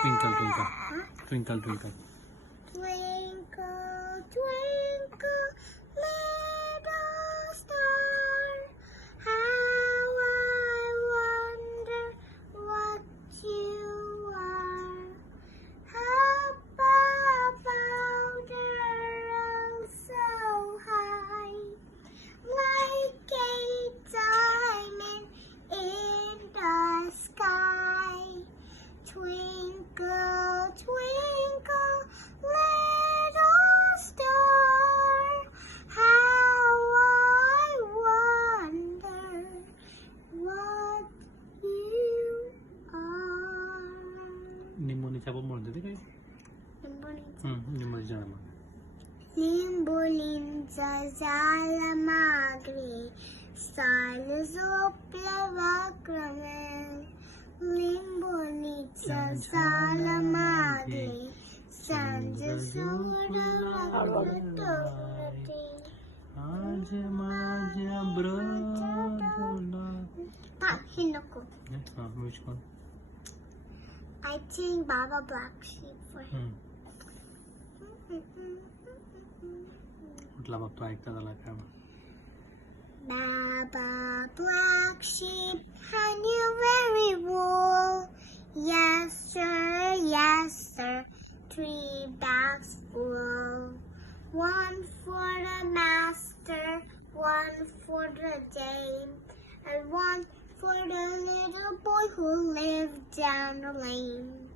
Twinkle, twinkle. Twinkle, twinkle. Twinkle, twinkle, little star, how I wonder what you are. Up above the world so high, like a diamond in the sky. Twinkle, twinkle, little star, how I wonder what you are. Nimbonica apa mau nanti kayak? Nimbonica apa? Limbolinza zala magri, Shilas Limbonica zala magri, Shilas Aja maja berdoa. Pak, Hinoko. Which one? I think Baba Black Sheep for him. कुठला बघतो ऐकता झाला का? Baba Black Sheep, and you very wool. Yes, sir, 3 bags full. 1 for the master, 1 for the dame, and 1 for the little boy who lived down the lane.